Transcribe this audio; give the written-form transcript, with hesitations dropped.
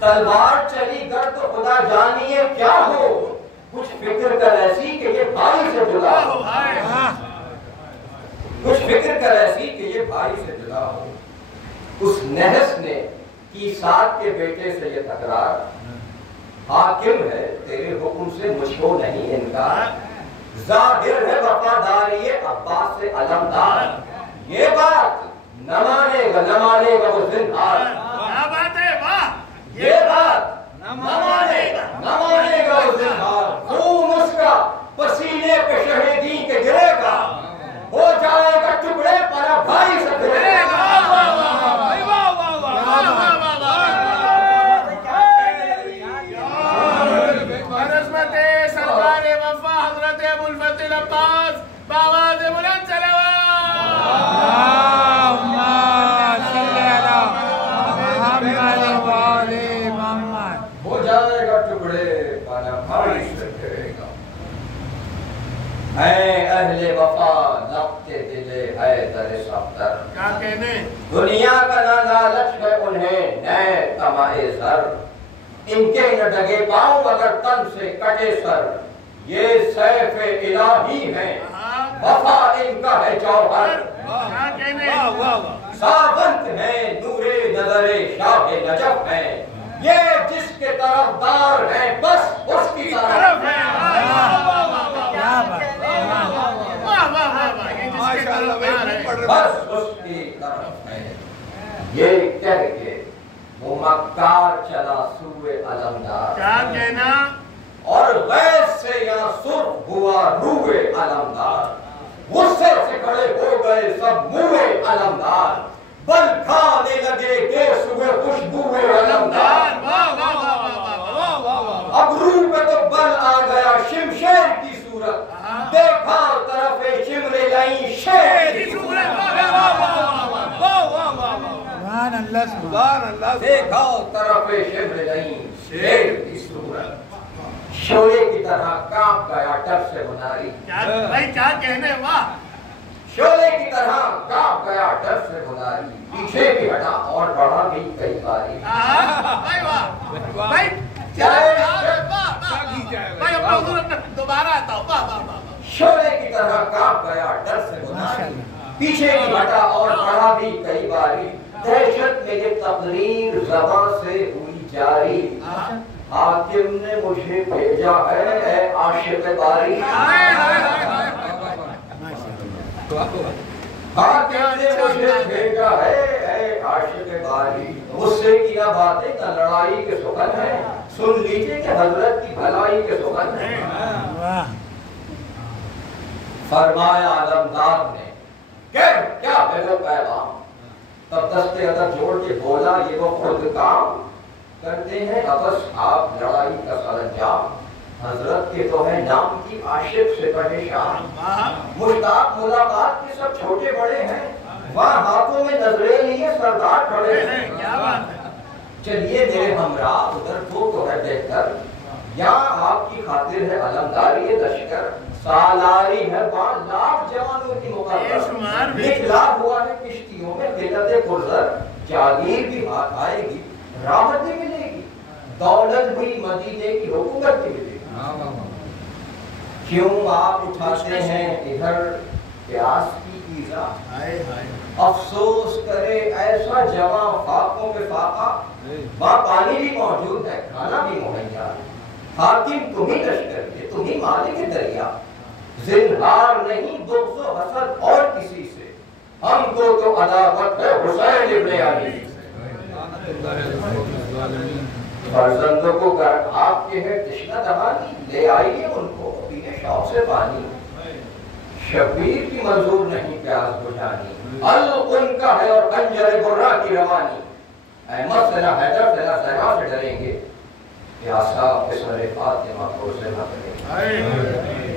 तलवार चली गर तो खुदा जानिए क्या हो, कुछ फिक्र कर ऐसी कि ये भाई से जुदा हो, कुछ फिक्र कर ऐसी कि ये भाई से जुदा हो। उस नहस ने की साथ के बेटे से ये तकरार, हाकिम है तेरे हुक्म से मुझको नहीं इनकार, जाहिर है वफादारी अब्बास से अलमदार, ये बात न मानेगा वो जिंदार। क्या बात है, वाह, ये बात न मानेगा वो जिंदार। खून उसका पसीने पे शहीदी के गिरेगा, हो जाएगा टुकड़े पर भाई से गिरेगा। अहले वफा लफ्ते दिले है दर सफ्तर, क्या कहने दुनिया का ना लालच है उन्हें नए तमाए सर, इनके न डगे पाऊं अगर तन से कटे सर, ये सैफ इलाही है वफा इनका है जौहर। क्या कहने सावंत है नूरे नजरे शाह नजफ है, ये जिसके तरफदार है बस उसकी तरफ है। बस उसकी तरफ है, ये कह के वो मक्कार चला सूए अलमदार। क्या कहना और गैस से यहाँ सुर्ख हुआ रूए अलमदार, गुस्से से खड़े हो गए सब मुए अलमदार, बल खाने लगे केस हुए खुशबुए अलमदार। अब रूह पे तो बल आ गया शिमशेर की सूरत, देखा तरफ शिमरे लाई शेर की सूरत, देखा तरफ शिमरे लाई शेर की सूरत, शोले की तरह कांप गया डर से मुनारी। भाई क्या कहने, वाह, शोले की तरह कांप गया डर से मुनारी, पीछे भी हटा और बढ़ा भी कई बारी। भाई वाह, भाई दोबारा आता हूँ, वाह वाह वाह। शोले की तरह कांप गया डर से मुनारी, पीछे भी हटा और बढ़ा भी कई बारी, दहशत में ये तकरीर ज़बां से हुई जारी, हाकिम ने मुझे भेजा है आशिक़ बारी। हाकिम ने मुझे भेजा है आशिक़ बारी, गुस्से की न बातें न लड़ाई के सुखन है, सुन लीजिए कि हजरत की भलाई के सुखन है। फरमाया अलमदार ने क्या है वो पैगाम, तब दस्ते अदब जोड़ के बोला ये वो खुद काम करते हैं आपस आप लड़ाई का सरंजाम, हजरत के तो है नाम की आशिक से परेशान, मुश्ताक मुलाकात के सब छोटे बड़े हैं, वहाँ हाथों में नजरें लिए सरदार खड़े हैं। क्या बात है, चलिए मेरे हमरा उधर तो है बेहतर, यहाँ आपकी खातिर है अलमदारी लश्कर, सालारी है 5 लाख जवानों की मुकद्दर, निकला हुआ है किश्तियों में किल्लत पुरजर, जागीर भी हाथ आएगी राहत भी मिलेगी, दौलत भी मदीने की हुकूमत भी मिलेगी। क्यों आप उठाते हैं इधर प्यास की ईजा, अफसोस करे ऐसा जवां फाकों पे फाका, वहाँ पानी भी मौजूद है खाना भी मुहैया, हाकिम तुम ही लश्कर के तुम ही मालिक दरिया, जिन्हार नहीं 200 हसद और किसी से, हमको तो अदावत है हुसैन इब्ने अली से। फर्जंदों को घर आपके है तिश्ना दहानी, ले आइए उनको पीने शौक से पानी, शबीर की मंजूर नहीं प्यास बुझानी, अल उनका है और खंजर गुर्रा की रवानी, अहमद से ना हैदर से ना ज़हरा से डरेंगे, प्यासा फिसले फातिमा को से न करेंगे।